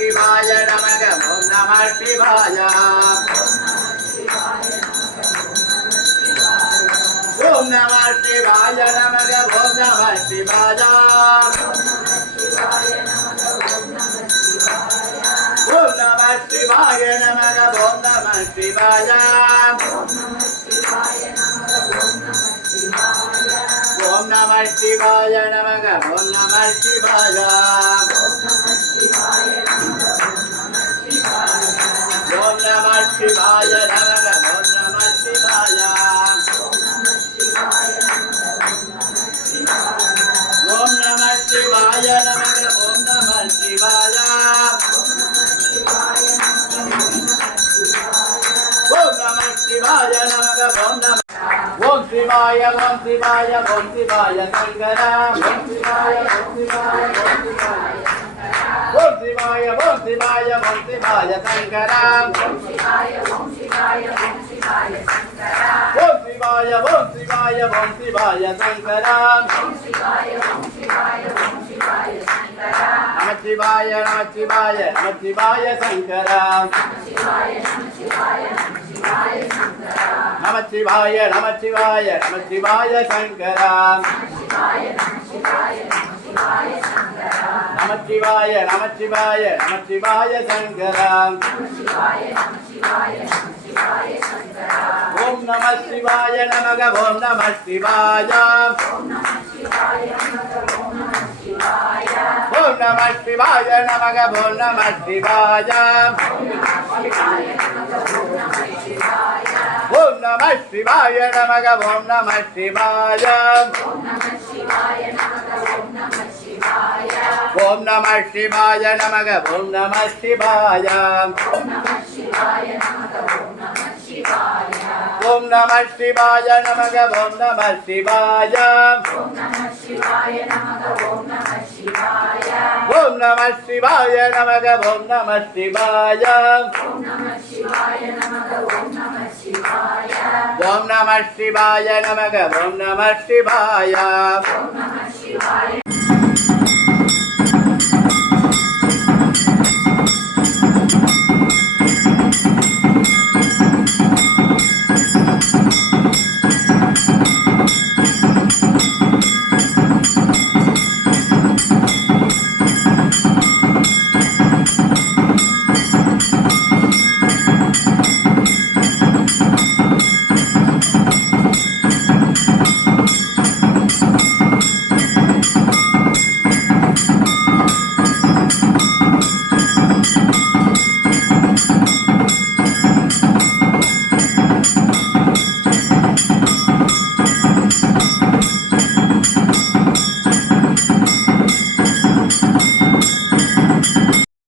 சிவாய நமக ஓம் நம சிவாய ஓம் நம சிவாய நமக ஓம் நம சிவாய ஓம் நம சிவாய நமக ஓம் நம சிவாய ஓம் நம சிவாய நமக ஓம் நம சிவாய ஓம் நம சிவாய நமக ஓம் நம சிவாய ஓம் நம சிவாய நமக ஓம் நம சிவாய ஓம் நம சிவாய நமக ஓம் நம ஓம் சிவாய ஓம் சிவாய ஓம் சிவாய சங்கரா ஓம் சிவாய ஓம் சிவாய ஓம் சிவாய ஓம் சிவாய ஓம் சிவாய சங்கரா ஓம் சிவாய ஓம் சிவாய ஓம் சிவாய சங்கரா ஓம் சிவாய ஓம் சிவாய ஓம் சிவாய சங்கரா ஓம் சிவாய ஓம் சிவாய ஓம் சிவாய சங்கரா நம சிவாய நம சிவாய நம சிவாய சங்கரா நம சிவாய நம சிவாய நம சிவாய சங்கரா நம சிவாய நம சிவாய நம சிவாய சங்கரா ஓம் நம சிவாய நமக ஓம் நம சிவாய ஓம் நம சிவாய நமக ஓம் நம சிவாய ஓம் நம சிவாய நமக ஓம் நம சிவாய ஓம் நம சிவாய நமக ஓம் நம சிவாய ஓம் நம சிவாய நமக ஓம் நம சிவாய ஓம் நம சிவாய நமக ஓம் நம சிவாய ஓம் நம சிவாய நமக ஓம் நம சிவாய